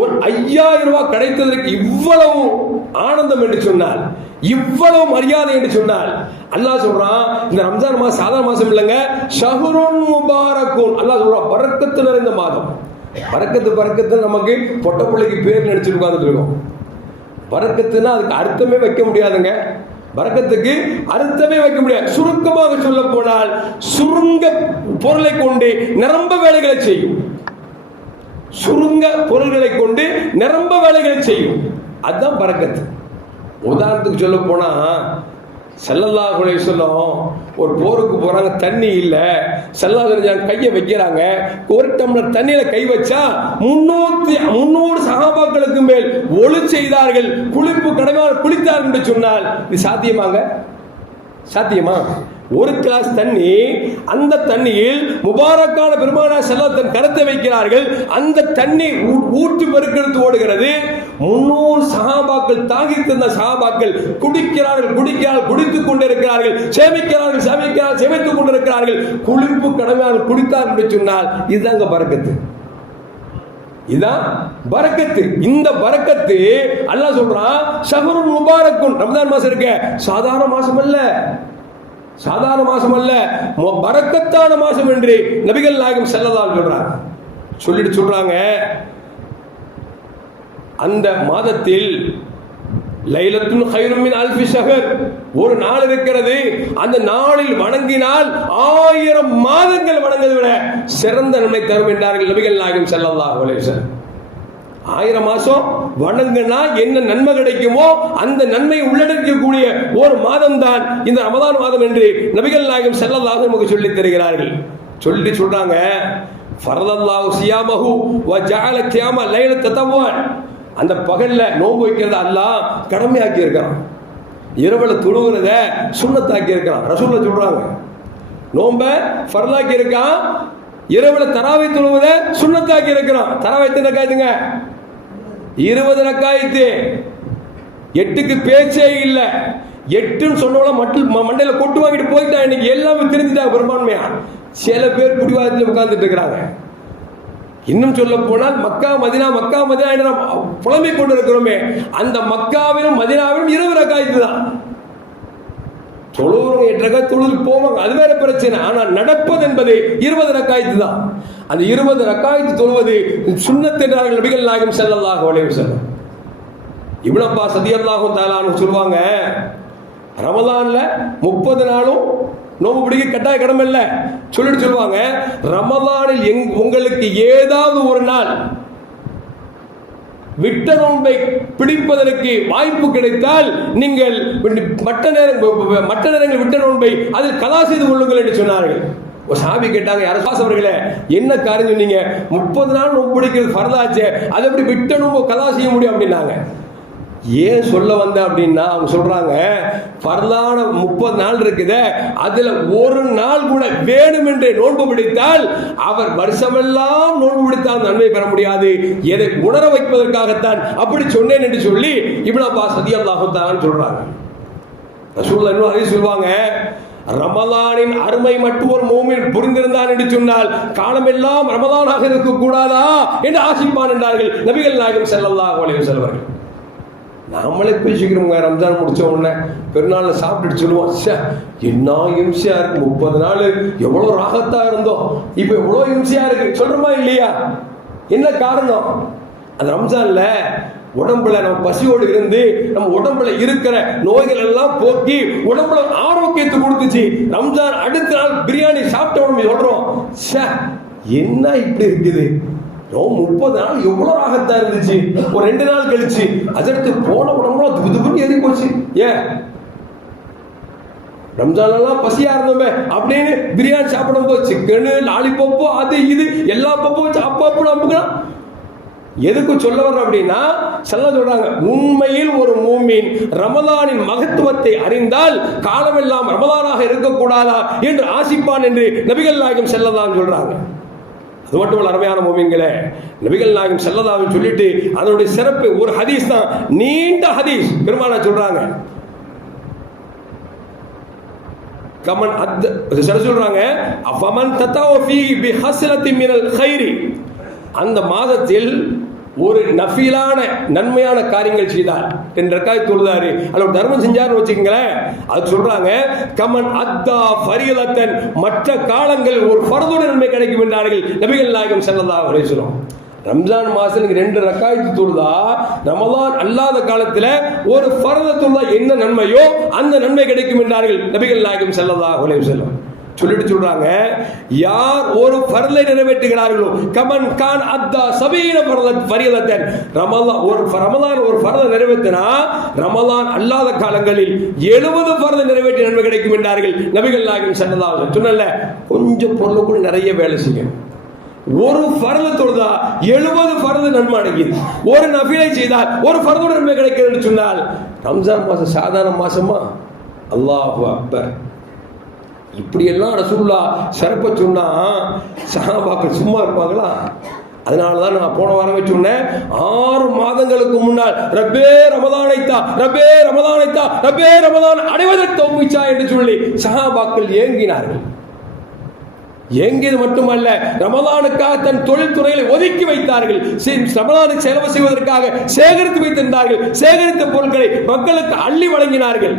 ஒரு 5000 ரூபாய் கிடைத்ததற்கு இவ்வளவு ஆனந்தம் என்று சொன்னால், இவ்வளவு மரியாதை என்று சொன்னால், அல்லாஹ் சொல்றான், இந்த ரம்ஜான் மாசம் சாதாரண மாசம் இல்லைங்க, ஷஹ்ருன் முபாரக்குன். அல்லாஹ் சொல்றான், பரக்கத்து நிறைந்த மாதம். பரக்கத்து நமக்கு பொட்ட பிள்ளைக்கு பேர் நினைச்சிட்டு உட்கார்ந்துட்டு இருக்கோம். பரக்கத்துனா அதுக்கு அர்த்தமே வைக்க முடியாதுங்க. பரக்கத்துக்கு அர்த்தமே வைக்க முடியாது. சுருக்கமாக சொல்ல போனால், சுருங்க பொருளை கொண்டு நிரம்ப வேலைகளை செய்யும். சுருங்க பொருள்களை கொண்டு நிரம்ப வேலைகளை செய்யும். அதுதான் பரக்கத்து. உதாரணத்துக்கு சொல்ல போனா, ஸல்லல்லாஹு அலைஹி வஸல்லம் ஒரு போருக்கு போறாங்க, தண்ணி இல்ல. ஸல்லல்லாஹு அலைஹி வஸல்லம் கையை வைக்கிறாங்க, ஒரு டம்ளர் தண்ணியில கை வச்சா 300 சஹாபாக்களுக்கு மேல் ஒளி செய்தார்கள், குளிப்பு கடமையாக குளித்தார்கள் என்று சொன்னால் இது சாத்தியமாங்க? சாத்தியமா? ஒரு கிளாஸ் தண்ணி, அந்த தண்ணியில் முபாரக்கான பெருமானார் ஸல்லல்லாஹு தன் கரத்தை வைக்கிறார்கள், அந்த தண்ணி ஊற்று பெருக்கெடுத்து ஓடுகிறது. 300 சஹாபாக்கள், தாகித்திருந்த சஹாபாக்கள் குடிக்கிறார்கள், குடித்துக் கொண்டிருக்கிறார்கள், சேமித்துக் கொண்டிருக்கிறார்கள். குளிப்பு கடமையாக குடித்தார்கள் என்று சொன்னால் இதுதாங்க பரக்கத்து. இதான் பரக்கத்து. இந்த பரக்கத்து அல்லாஹ் சொல்றான், ஷஹ்ருன் முபாரக்குன். ரமதான் மாசம் இருக்க சாதாரண மாசம் அல்ல, சாதாரண மாசம் அல்ல, பரக்கத்தான மாசம் என்று நபிகள் நாயகம் ஸல்லல்லாஹு அலைஹி சொல்றாங்க. சொல்லிட்டு சொல்றாங்க, அந்த மாதத்தில் லைலத்துன் கைரும் மின் அல்ஃபி ஷஹர், ஒரு நாள் இருக்கிறது, அந்த நாளில் வணங்கினால் 1000 மாதங்கள் வணங்குவதை விட சிறந்த நன்மை தரும் என்றார்கள் நபிகள் நாயகம் ஸல்லல்லாஹு அலைஹி வஸல்லம். 1000 மாசம் வணங்குனா என்ன நன்மை கிடைக்குமோ அந்த நன்மை உள்ளடக்கக்கூடிய ஒரு மாதம் தான் இந்த ரமதான் மாதம் என்று நபிகள் நாயகம் ஸல்லல்லாஹு அலைஹி நமக்கு சொல்லித் தருகிறார்கள். சொல்றாங்க, ஃபரதல்லாஹு சியாமஹு வ ஜஅல கியாம லைலத் ததவ்வான், அந்த பகல்ல நோன்பு வைக்கிறத அல்லாஹ் கடமையாக்கி இருக்கிறான், இரவுல தொழுகிறத சுன்னத்தாக்கி இருக்கிறான். ரசூலுல்லாஹ் சொல்றாங்க, நோன்ப ஃபர்லாக்கி இருக்கான், இரவுல தராவை தொழுவத சுன்னத்தாக்கி இருக்கிறான். தராவை எத்தனை ரக்காயத்துங்க? 20 ரக்காயத்து. 8க்கு பேச்சே இல்ல. 8ன்னு சொன்னவள மண்டையில கொட்டு வாங்கிட்டு போயிட்டா. இன்னைக்கு எல்லாமே தெரிஞ்சுட்டாங்க பெரும்பான்மையா. சில பேர் குடிவாதத்தில் உட்கார்ந்துட்டு இருக்கிறாங்க. இன்னும் சொல்ல போனால் மக்கா மதினா என்று புலம்பிக் கொண்டிருக்கிறோமே, அந்த மக்காவிலும் மதினாவிலும் 20 ரக்காயத்து தான். தொழுவங்க 8 ரக்காயத்து தொழுது போவாங்க, அது வேற பிரச்சனை. ஆனால் நடப்பது என்பது 20 ரக்காயத்து தான். அந்த 20 ரக்காயத்து தொழுவது சுன்னத் என்றார்கள் நபிகள் நாயகம் ஸல்லல்லாஹு அலைஹி வஸல்லம். இப்னு அப்பாஸ் ரலியல்லாஹு தஆலா அன்ஹு சொல்வாங்க, ரமலான்ல 30 நாளும் நோம்பு பிடிக்க கட்டாய கடமை இல்லை. சொல்லிட்டு சொல்லுவாங்க, ரமலானில் உங்களுக்கு ஏதாவது ஒரு நாள் விட்ட நோன்பை பிடிப்பதற்கு வாய்ப்பு கிடைத்தால் நீங்கள் மற்ற நேரங்கள் விட்ட நோன்பை அதில் கலா செய்து கொள்ளுங்கள் என்று சொன்னார்கள். ஒரு சாபி கேட்டாங்க, அரசாஸ் அவர்களே, என்ன காரியம் சொன்னீங்க? 30 நாள் நோன்பு பிடிக்கிறது ஃபர்தாச்சே, அதை எப்படி விட்ட நோன்பு கலா செய்ய முடியும் அப்படின்னாங்க. ஏன் சொல்ல வந்த அப்படின்னா, அவங்க சொல்றாங்க, ஃபர்லான 30 நாள் இருக்குது, அதுல ஒரு நாள் கூட வேணுமென்றே நோன்பு பிடித்தால் அவர் வருஷமெல்லாம் நோன்பு பிடித்தால் நன்மை பெற முடியாது, எதை உணர வைப்பதற்காகத்தான் அப்படி சொன்னேன் என்று சொல்லி இப்னு அப்பாஸ் ரலியல்லாஹு தஆலா சொல்றாங்க. ரசூலுல்லாஹ் இன்னும் அதை சொல்வாங்க, ரமலானின் அருமை மட்டும் ஒரு மூமின் புரிந்திருந்தான் என்று சொன்னால் காலமெல்லாம் ரமலானாக இருக்க கூடாதா என்று ஆசிப்பான் என்றார்கள் நபிகள் நாயகம் ஸல்லல்லாஹு அலைஹி வஸல்லம் அவர்கள். நாமளே பேசிக்கிறோங்க. ரம்ஜான் முடிச்ச உடனே பெருநாள் சாப்பிட்டுட்டு சொல்லுவோம், என்ன இம்சையா இருக்கு, 30 நாள் எவ்வளவு ராகத்தா இருந்தோம், இப்ப எவ்வளவு இம்சையா இருக்கு சொல்றோமா இல்லையா? என்ன காரணம்? அந்த ரம்ஜான்ல உடம்புல நம்ம பசியோடு இருந்து நம்ம உடம்புல இருக்கிற நோய்கள் எல்லாம் போக்கி உடம்புல ஆரோக்கியத்தை கொடுத்துச்சு. ரம்ஜான் அடுத்த நாள் பிரியாணி சாப்பிட்ட உடம்பு சொல்றோம், என்ன இப்படி இருக்குது, 30 நாள் எவ்வளவு ராகத்தா இருந்துச்சு, ஒரு 2 நாள் கழிச்சு அதற்கு போன உடம்புல துபுதுபுன்னு ஏறி போச்சு. ஏன்? ரம்ஜான் எல்லாம் பசியா இருந்தோமே அப்படின்னு பிரியாணி சாப்பிடும் போது சிக்கனு லாலிபப்பு அது இது எல்லா பப்பும் வச்சு அப்பப்போ நமக்குலாம் எதுக்கு சொல்ல வர்ற அப்படின்னா, சொல்றாங்க, உண்மையில் ஒரு மூமின் ரமலானின் மகத்துவத்தை அறிந்தால் காலமெல்லாம் ரமலானாக இருக்கக்கூடாதா என்று ஆசிப்பான் என்று நபிகள் நாயகம் ஸல்லல்லாஹு சொல்றாங்க. அது மட்டுமல்ல அருமையான மூமின்களே, நபிகள் நாயகம் ஸல்லல்லாஹு சொல்லிட்டு அதனுடைய சிறப்பு ஒரு ஹதீஸ் தான், நீண்ட ஹதீஸ். பெருமானார் சொல்றாங்க, கமன் சொல்றாங்க, அஃபமன் ததவ ஃபீ பிஹஸ்லத்தி மினல் கைரி, அந்த மாதத்தில் ஒரு நஃபிலான நன்மையான காரியங்கள் செய்தார், 2 ரக்காத் தொழுதாரு, அல்ல தர்மம் செஞ்சாருன்னு வச்சுக்கங்களேன், அது சொல்றாங்க கமன் அத்தா ஃபரீலத்தன், மற்ற காலங்கள் ஒரு ஃபர்துடைய நன்மை கிடைக்கும் என்றார்கள் நபிகள் நாயகம் ஸல்லல்லாஹு அலைஹி வஸல்லம். ரம்ஜான் மாசம் 2 ரக்காத் தொழுதா ரமலான் அல்லாத காலத்துல ஒரு ஃபர்து தொழுதா என்ன நன்மையோ அந்த நன்மை கிடைக்கும் என்றார்கள் நபிகள் நாயகம் ஸல்லல்லாஹு அலைஹி வஸல்லம். சொல்றாங்க, யார் ஒரு ஃபர்லை நிறைவேற்றுகிறார்களோ கமன் கான் அத்தா சபீன ஃபரீலத்தன், ரமலான் ஒரு ஃபர்லை நிறைவேற்றினா ரமலான் அல்லாத காலங்களில் 70 ஃபர்லை நிறைவேற்றி நன்மை கிடைக்கும் என்றார்கள் நபிகள் நாயகம் ஸல்லல்லாஹு அலைஹி வஸல்லம். சொன்னல கொஞ்சம் பொருளுக்குள்ள நிறைய வேலை செய்யணும். ஒரு ஃபர்லை தொழுதா 70 ஃபர்து நன்மை அடைக்குது. ஒரு நஃபிலை செய்தால் ஒரு ஃபர்து நன்மை கிடைக்கிறது சொன்னால் ரம்ஜான் மாசம் சாதாரண மாசமா? அல்லாஹு அக்பர். இப்படியெல்லாம் ரசூலுல்லாஹ் சிறப்ப சொன்னா சஹாபாக்கள் சும்மா இருப்பாங்களா? அதனாலதான் நான் போன வாரமே சொன்னேன், 6 மாதங்களுக்கு முன்னால் ரப்பே ரமலானைத்தா ரப்பே ரமலானைத்தா ரப்பே ரமலான் அடைவதற்கு தௌஃபீக் என்று சொல்லி சஹாபாக்கள் ஏங்கினார்கள். ஏங்கியது மட்டுமல்ல, ரமலானுக்காக தன் தொழில் துறைகளை ஒதுக்கி வைத்தார்கள். ரமலானுக்கு செலவு செய்வதற்காக சேகரித்து வைத்திருந்தார்கள். சேகரித்த பொருட்களை மக்களுக்கு அள்ளி வழங்கினார்கள்.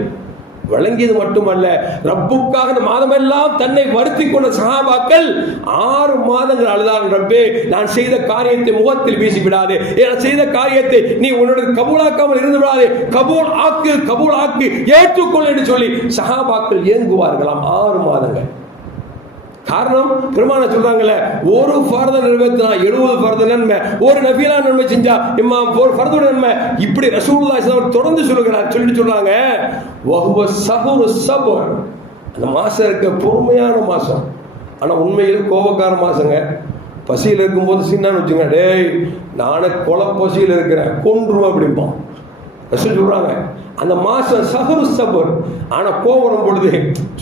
வழங்கியது மட்டுமல்ல, ரப்புக்காக இந்த மாதமெல்லாம் தன்னை வருத்தி கொண்ட சஹாபாக்கள் 6 மாதங்கள் அழுதார்கள், ரப்பே நான் செய்த காரியத்தை முகத்தில் வீசி விடாதே, நான் செய்த காரியத்தை நீ உன்னுடைய கபூலாக்காமல் இருந்து விடாதே, கபூல் ஆக்கு கபூல் ஆக்கு ஏற்றுக்கொள் என்று சொல்லி சஹாபாக்கள் ஏங்குவார்களாம் 6 மாதங்கள். காரணம், பெருமானார் சொல்றாங்கல்ல, ஒரு ஃபர்த நிறைவேற்றினா 70 ஃபர்த நன்மை, ஒரு நஃபிலா நன்மை செஞ்சா ஒரு ஃபர்து நன்மை. இப்படி ரசூலுல்லாஹி ஸல்லல்லாஹு அலைஹி வஸல்லம் தொடர்ந்து சொல்லுகிறார். சொல்றாங்க, வஹுவ ஸஹரு ஸப்ர், அந்த மாசம் இருக்க பொறுமையான மாசம். ஆனா உண்மையில் கோபக்கார மாசங்க. பசியில் இருக்கும்போது சின்னான்னு வச்சுங்க, டேய் நானே கொலை பசியில் இருக்கிறேன் கொன்றுவோம் அப்படிம்பான். ரசூல் சொல்றாங்க, அந்த மாசம் ஸஹரு ஸப்ர். ஆனா கோபம் பொழுது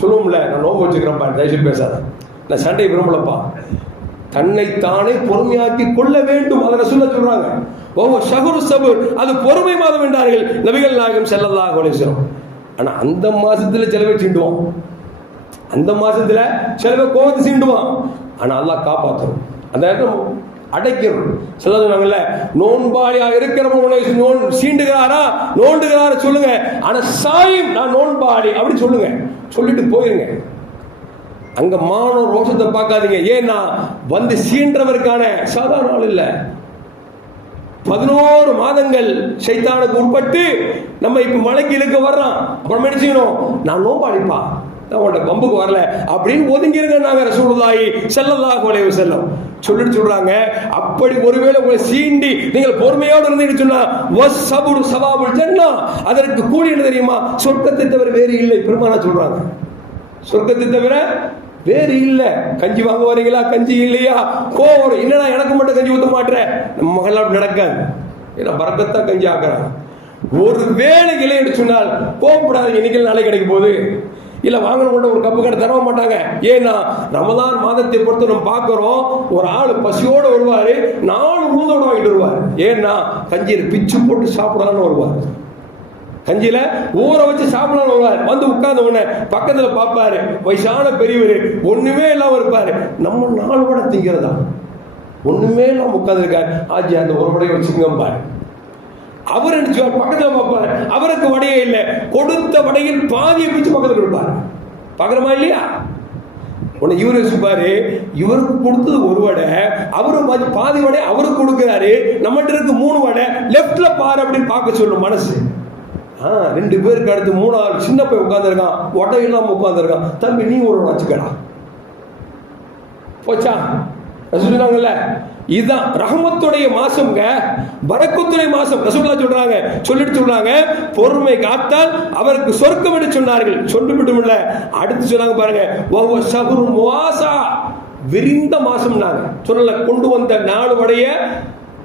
சொல்லுவோம்ல, நான் நோம்பு வச்சுக்கிறேன்ப்பா, தயவுசெய்து பேசாத, நான் சண்டை விரும்பலப்பா, தன்னைத்தானே பொறுமையாக்கி கொள்ள வேண்டும். அதை ரசூலுல்லாஹ் சொல்றாங்க, ஓ ஷஹரு சபர், அது பொறுமை மாதம் என்றார்கள் நபிகள் நாயகம் ஸல்லல்லாஹு அலைஹி வஸல்லம். ஆனா அந்த மாசத்துல சிலவை சீண்டுவான், அந்த மாசத்துல சிலவை கோபத்தை சீண்டுவான். ஆனா அல்லாஹ் காப்பாற்றணும், அந்த நேரத்தில் அடைக்கணும். சொன்னாங்கல்ல, நோன்பாளியா இருக்கிறவங்க சீண்டுகிறாரா நோண்டுகிறாரா சொல்லுங்க, ஆனா சாயும் நான் நோன்பாளி அப்படி சொல்லுங்க, சொல்லிட்டு போயிருங்க. அங்க மானோர் ரோஷத்தை பார்க்காதீங்க. ஏன்னா வந்து சீன்றவருக்கான சாதாரண ஆள் இல்ல. 11 மாதங்கள் சைத்தானுக்கு உட்பட்டு நம்ம இப்ப மலைக்கு இழுக்க வர்றான். அப்புறம் என்ன செய்யணும்? நான் நோம்பாளிப்பா, நான் உங்கள்ட்ட பம்புக்கு வரல அப்படின்னு ஒதுங்கிருங்க. நாங்க ரசூலுல்லாஹி ஸல்லல்லாஹு அலைஹி வஸல்லம் சொல்றாங்க. அப்படி ஒருவேளை உங்களை சீண்டி நீங்கள் பொறுமையோடு இருந்தீங்கன்னு சொன்னா வஸ்ஸபுரு ஸவாபுல் ஜன்னah, அதற்கு கூலி என்ன தெரியுமா? சொர்க்கத்தை தவிர வேறு இல்லை. பெருமானார் சொல்றாங்க, சொர்க்கத்தை தவிர வேறு இல்லை. கஞ்சி வாங்க வரீங்களா? கஞ்சி இல்லையா? கோவம், என்னடா எனக்கு மட்டும் கஞ்சி ஊற்ற மாட்டேன், நம்ம மகள் நடக்காது. ஏன்னா பரக்கத்தா கஞ்சி ஆக்குறாங்க. ஒரு வேலை இல்லை என்று சொன்னால் கோவப்படாது, இன்னைக்கு நாளை கிடைக்கும் போது இல்ல வாங்கணும் கூட ஒரு கப்பு கடை தர மாட்டாங்க. ஏன்னா ரமலான் மாதத்தை பொறுத்து நம்ம பார்க்கிறோம், ஒரு ஆள் பசியோடு வருவாரு, 4 உளுந்தோடு வாங்கிட்டு வருவார். ஏன்னா கஞ்சியில் பிச்சு போட்டு சாப்பிடலான்னு வருவார், கஞ்சியில ஊற வச்சு சாப்பிடலாம் வருவார். வந்து உட்கார்ந்த உடனே பக்கத்துல பார்ப்பாரு, வயசான பெரியவர் ஒண்ணுமே இல்லாம இருப்பாரு. நம்ம 4 கூட திங்கிறதா, ஒண்ணுமே இல்லாம உட்கார்ந்து இருக்காரு. ஆஜி அந்த ஒரு படையை வச்சுக்கோங்க பாரு. அவர் நினைச்சுவார், பக்கத்தில் பார்ப்பார், அவருக்கு வடையே இல்லை, கொடுத்த வடையில் பாதியை பிடிச்சு பக்கத்தில் கொடுப்பார். பார்க்குறமா இல்லையா? உன்னை இவர் யோசிப்பாரு, இவருக்கு கொடுத்தது ஒரு வடை, அவரு பாதி வடை அவருக்கு கொடுக்குறாரு, நம்மகிட்ட இருக்கு 3 வடை, லெப்ட்ல பாரு அப்படின்னு பார்க்க சொல்லும் மனசு. 2 பேருக்கு அடுத்து 3ஆவது சின்ன போய் உட்காந்துருக்கான், வடை இல்லாம உட்காந்துருக்கான். தம்பி நீ ஒரு வச்சுக்கடா, போச்சா? சொன்னாங்கல்ல, இதுதான் ரஹமத்துடைய மாசம்ங்க, பரக்கத்துடைய மாசம். ரசூலுல்லாஹ் சொல்றாங்க, சொல்லிட்டு சொல்றாங்க, பொறுமை காத்தால் அவருக்கு சொர்க்கம் என்று சொன்னார்கள். சொல்லிவிட்டு இல்ல, அடுத்து சொன்னாங்க பாருங்க, வஹுவ ஷஹ்ரு முவாஸா, விரிந்த மாசம். நாங்க சொல்லல, கொண்டு வந்த 4 வடைய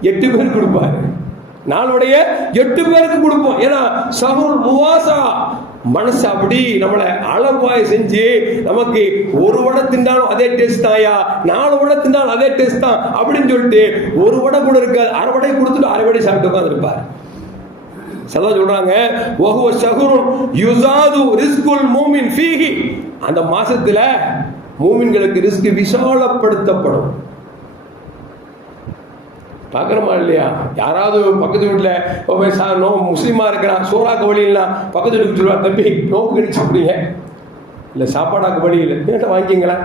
8 பேருக்கு கொடுப்பாரு, 4 வடைய 8 பேருக்கு கொடுப்போம். ஏன்னா ஷஹ்ருல் முவாஸா, மனசு அப்படி நம்மளை அளவாய் செஞ்சு, நமக்கு 1 வடை திண்டாலும் அதே டேஸ்ட் தாயா, 4 வடை திண்டாலும் அதே டேஸ்ட் தான் அப்படின்னு சொல்லிட்டு 1 வடை கூட இருக்காது, 1/2 வடை கொடுத்துட்டு 1/2 வடை சாப்பிட்டு உட்கார்ந்து இருப்பார். சல்லா சொல்றாங்க, வஹுவ ஷஹ்ருன் யுஸாது ரிஸ்குல் மூமின் ஃபீஹி, அந்த மாசத்துல மூமின்களுக்கு ரிஸ்க் விசாலப்படுத்தப்படும். பார்க்குறோமா இல்லையா? யாராவது பக்கத்து வீட்டில் முஸ்லீமா இருக்கிறான், சோறாக்க வழி இல்லை, பக்கத்து வீட்டுக்கு சொல்லுவா, தம்பி நோம்பு கடிச்சு அப்படிங்க, இல்லை சாப்பாடாக்க வழி இல்லை, கேட்ட வாங்கிங்களா,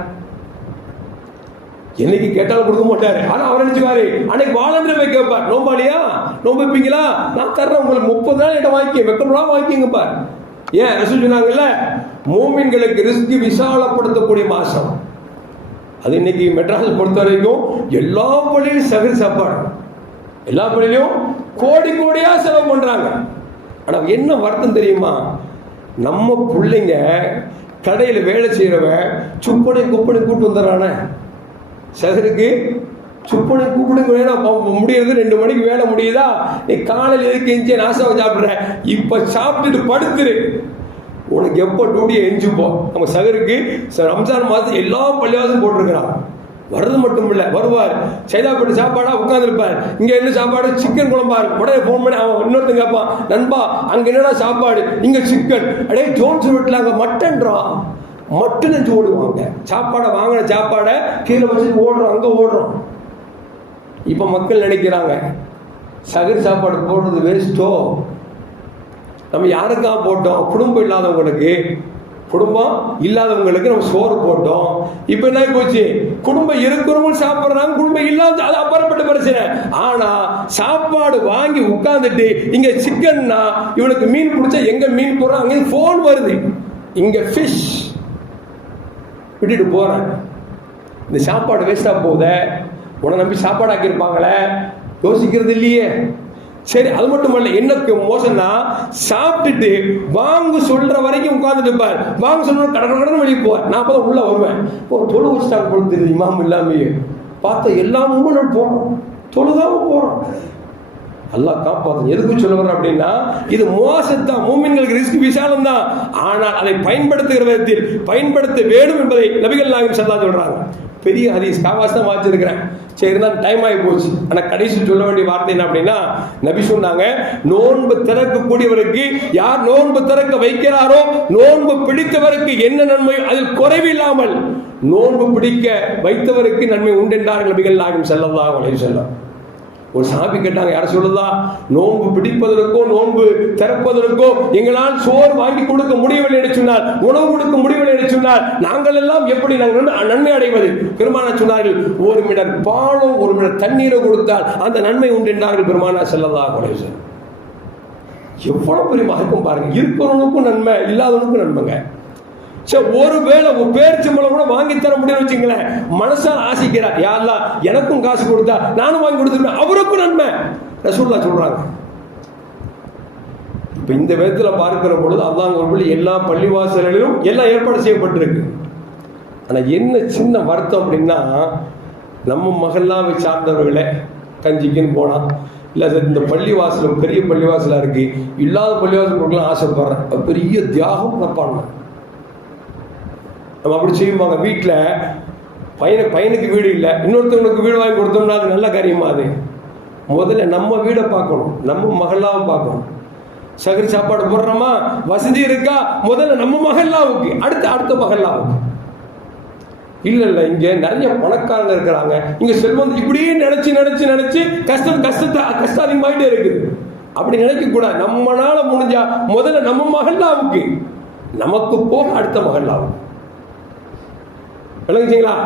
என்னைக்கு கேட்டாலும் கொடுக்க மாட்டாரு. ஆனால் அவர் நினைச்சுவாரு, அன்னைக்கு வாழன்ற போய் கேட்பார், நோம்பாளியா நோம்பு வைப்பீங்களா, நான் தர்றேன் உங்களுக்கு 30 நாள் இடம் வாங்கி வெக்கப்படாம வாங்கிங்கப்பார். ஏன் ரசூல் சொன்னாங்கல்ல, மூமின்களுக்கு ரிஸ்க் விசாலப்படுத்தக்கூடிய மாசம் அது. இன்னைக்கு மெட்ராஸ் பொறுத்த வரைக்கும் எல்லா பள்ளியிலும் சகர் சாப்பாடு, எல்லா பள்ளியிலும் கோடி கோடியா செலவு பண்றாங்க. ஆனா என்ன வருத்தம் தெரியுமா? நம்ம பிள்ளைங்க கடையில் வேலை செய்யறவன் சுப்பனை குப்பனை கூட்டு வந்துடுறானே, சகருக்கு சுப்பனை கூப்பிடுங்க, வேணாம் முடியாது, 2 மணிக்கு வேலை முடியுதா, நீ காலையில் எதுக்கு எஞ்சி நாசாவை சாப்பிட்ற, இப்ப சாப்பிட்டுட்டு படுத்துரு, உனக்கு எப்போ டியூட்டியை எஞ்சுப்போம். நம்ம சகருக்கு ரம்ஜான் மாதம் எல்லா பள்ளிவாசம் போட்டிருக்கிறான். வர்றது மட்டும் இல்லை, வருவார், சைதாப்பேட்டு சாப்பாடா உட்காந்துருப்பார், இங்கே என்ன சாப்பாடு, சிக்கன் குழம்பாரு. உடனே ஃபோன் பண்ணி அவன் இன்னொருத்தங்க கேட்பான், நண்பா அங்கே என்னடா சாப்பாடு, இங்கே சிக்கன், அடே ஜோன்ஸ் வீட்டில் அங்கே மட்டன்றான், மட்டன் வச்சு ஓடுவாங்க. சாப்பாடை வாங்கின சாப்பாடை கீழே வச்சு ஓடுறோம், அங்கே ஓடுறோம். இப்போ மக்கள் நினைக்கிறாங்க சகர் சாப்பாடு போடுறது வேஸ்ட்டோ. நம்ம யாருக்காக போட்டோம்? குடும்பம் இல்லாதவங்களுக்கு, குடும்பம் இல்லாதவங்களுக்கு நம்ம சோறு போட்டோம். இப்ப என்ன போச்சு, குடும்பம் இருக்கிறவங்க சாப்பிட்றாங்க, குடும்பம் இல்லாத அது அப்புறப்பட்ட பிரச்சனை. ஆனா சாப்பாடு வாங்கி உட்கார்ந்துட்டு இங்க சிக்கன்னா இவனுக்கு மீன் பிடிச்சா எங்க மீன் போடுறான், அங்கே போன் வருது, இங்க ஃபிஷ் விட்டுட்டு போறேன். இந்த சாப்பாடு வேஸ்டா போகுத, உன்னை நம்பி சாப்பாடு ஆக்கியிருப்பாங்களே, யோசிக்கிறது இல்லையே. சரி, அது மட்டும் இல்ல, என்ன மோசம்னா சாப்பிட்டுட்டு வாங்க சொல்ற வரைக்கும் உட்கார்ந்துட்டு இருப்பார், வாங்க சொல்ற கடற்கடன் வெளியே போவார். நான் அப்பதான் உள்ள வருவேன், தொழு வச்சுட்டாங்க போல தெரியுது, இமாம் இல்லாமையே பார்த்தா எல்லாமும் போறோம், தொழுதாம போறோம். அல்லாஹ் காப்பாத்து. எதுக்கு சொல்ல வர்ற அப்படின்னா, இது மோசத்தான், மூமின்களுக்கு ரிஸ்க் விசாலம் தான். ஆனால் அதை பயன்படுத்துகிற விதத்தில் பயன்படுத்த வேண்டும் என்பதை நபிகள் நாயகம் ஸல்லல்லாஹு அலைஹி சொல்றாங்க. பெரிய ஹதீஸ் காவாஸ் தான் வாசிச்சிருக்கிறேன். சரி, தான் டைம் ஆகி போச்சு. ஆனால் கடைசி சொல்ல வேண்டிய வார்த்தை என்ன அப்படின்னா, நபி சொன்னாங்க, நோன்பு திறக்கக்கூடியவருக்கு யார் நோன்பு திறக்க வைக்கிறாரோ, நோன்பு பிடித்தவருக்கு என்ன நன்மை அதில் குறைவில்லாமல் நோன்பு பிடிக்க வைத்தவருக்கு நன்மை உண்டு என்றார்கள் நபிகள் நாயகம் ஸல்லல்லாஹு அலைஹி வஸல்லம். ஒரு சாபி கேட்டாங்க, யார சொல்லுதா, நோன்பு பிடிப்பதற்கோ நோன்பு திறப்பதற்கோ எங்களால் சோறு வாங்கி கொடுக்க முடியவில்லை என்று சொன்னார், உணவு கொடுக்க முடியவில்லை என்று சொன்னார், நாங்கள் எல்லாம் எப்படி நாங்கள் நன்மை அடைவது? பெருமானார் சொன்னார்கள், 1 மிடர் பாலோ 1 மிடர் தண்ணீரோ கொடுத்தால் அந்த நன்மை உண்டு என்றார்கள் பெருமானார் ஸல்லல்லாஹு அலைஹி வஸல்லம். எவ்வளவு பெரிய மகத்துவம் பாருங்க. இருக்கிறவனுக்கும் நன்மை, இல்லாதவனுக்கும் நன்மைங்க. சரி, ஒருவேளை ஒரு பேரிச்சம்பழம் கூட வாங்கி தர முடியும்னு வச்சுங்களேன், மனசால் ஆசைக்கிறார், யா அல்லாஹ் எனக்கும் காசு கொடுத்தா நானும் வாங்கி கொடுத்துருவேன், அவருக்கும் நன்மை ரசூலுல்லாஹ் சொல்றாங்க. இப்ப இந்த விதத்துல பார்க்கிற பொழுது அல்லாஹ் எல்லா பள்ளிவாசல்களிலும் எல்லாம் ஏற்பாடு செய்யப்பட்டிருக்கு. ஆனா என்ன சின்ன வருத்தம் அப்படின்னா, நம்ம மகல்லாவை சார்ந்தவர்களே கஞ்சிக்குன்னு போனா, இல்லை இந்த பள்ளிவாசல் பெரிய பள்ளிவாசலா இருக்கு, இல்லாத பள்ளிவாசல் கொடுக்கலாம் ஆசைப்படுறேன், பெரிய தியாகம் தப்பான நம்ம அப்படி செய்வாங்க. வீட்டில் பையனுக்கு வீடு இல்லை, இன்னொருத்தவங்களுக்கு வீடு வாங்கி கொடுத்தோம்னா அது நல்ல காரியமா? அது முதல்ல நம்ம வீடை பார்க்கணும், நம்ம மகளாவை பார்க்கணும். சகர் சாப்பாடு போடுறோமா, வசதி இருக்கா, முதல்ல நம்ம மகளாவுக்கு, அடுத்த மகளாவுக்கு. இல்லை இங்க நிறைய பணக்காரங்க இருக்கிறாங்க, இங்க செல்வம் இப்படியே நினைச்சு கஷ்டம் அதிகமாயிட்டே இருக்குது. அப்படி நினைக்க கூடாது. நம்மளால முடிஞ்சா முதல்ல நம்ம மகல்லாவுக்கு, நமக்கு போக அடுத்த மகல்லாவுக்கு. விளங்குச்சிங்களா?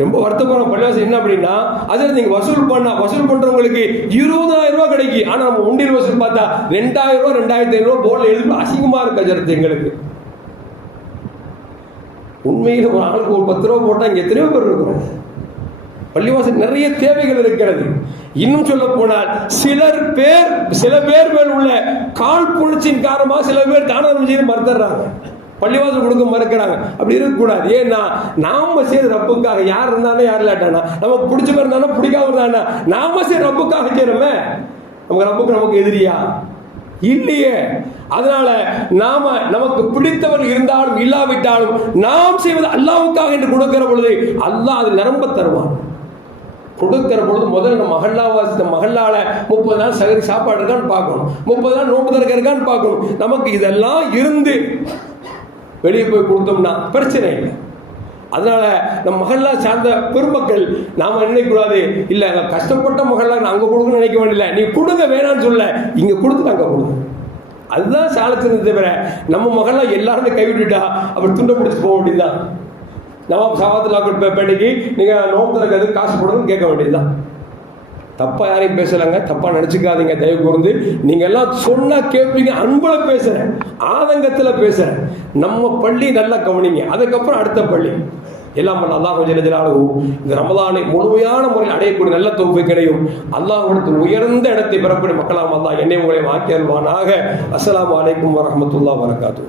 ரொம்ப வருத்தமான பள்ளிவாசல் என்ன அப்படின்னா, அதில் நீங்க வசூல் பண்றவங்களுக்கு 20,000 ரூபாய் கிடைக்கும். ஆனா நம்ம உண்டியல் வசூல் பார்த்தா 2,000 ரூபாய் 2,500 ரூபாய் போர்டில் எழுதி அசிங்கமா இருக்க ஜரத்து எங்களுக்கு. உண்மையில் ஒரு ஆளுக்கு ஒரு 10 ரூபாய் போட்டா இங்க எத்தனையோ பேர் இருக்கிறோம். பள்ளிவாசல் நிறைய தேவைகள் இருக்கிறது. இன்னும் சொல்ல போனால் சில பேர் மேல் உள்ள கால் புணர்ச்சியின் காரணமாக சில பேர் தானம் செய்து மறுத்துறாங்க, பள்ளிவாசல் கொடுக்க மறுக்கிறாங்க. அப்படி இருக்கக்கூடாது. ஏன்னா நாம செய்த ரப்புக்காக, யார் இருந்தானே யார் இல்லாட்டானா, நமக்கு பிடிச்ச மாதிரி இருந்தானா பிடிக்காம இருந்தானா, நாம செய்த ரப்புக்காக செய்யறோமே, நமக்கு எதிரியா இல்லையே. அதனால நமக்கு பிடித்தவர் இருந்தாலும் இல்லாவிட்டாலும் நாம் செய்வது அல்லாஹ்வுக்காக என்று கொடுக்கிற பொழுது அல்லாஹ் அது நிரம்ப தருவான். கொடுக்கிற பொழுது முதல்ல மகளால 30 நாள் சகரி சாப்பாடு இருக்கான்னு பார்க்கணும், 30 நாள் நோன்பு திறக்க இருக்கான்னு பார்க்கணும். நமக்கு இதெல்லாம் இருந்து வெளியே போய் கொடுத்தோம்னா பிரச்சனை இல்லை. அதனால நம்ம மகல்லா சார்ந்த பெருமக்கள் நாம நினைக்கூடாது, இல்ல கஷ்டப்பட்ட மகல்லா அங்க கொடுக்கணும்னு நினைக்க வேண்டிய, நீ கொடுங்க வேணாம்னு சொல்ல, இங்க கொடுத்து நாங்க கொடுங்க. அதுதான் சாலச்சிருந்தது. தவிர நம்ம மகல்லா எல்லாருமே கைவிட்டுட்டா அப்புறம் துண்டை பிடிச்சி போக வேண்டியதுதான். நம்ம சவாத்துல பேட்டைக்கு நீங்க நோம்பு திறக்கிறது காசு போடணும்னு கேட்க வேண்டியதுதான். தப்பா யாரையும் பேசலாங்க, தப்பா நினைச்சுக்காதீங்க தயவு கூர்ந்து. நீங்க எல்லாம் சொன்னா கேட்பீங்க, அன்புல பேசுறேன், ஆதங்கத்துல பேசுறேன். நம்ம பள்ளி நல்லா கவனிங்க, அதுக்கப்புறம் அடுத்த பள்ளி எல்லாம் அல்லாஹ் இந்த ரமலானை முழுமையான முறையில் அடையக்கூடிய நல்ல தௌஃபீக் கிடையும். அல்லாஹ்விடத்தில் உயர்ந்த இடத்தை பெறக்கூடிய மக்களாம் அல்லாஹ் என்னை உங்களை ஆக்கி அல்வானாக. அஸ்ஸலாமு அலைக்கும் வரஹ்மத்துல்லாஹி வபரகாத்துஹு.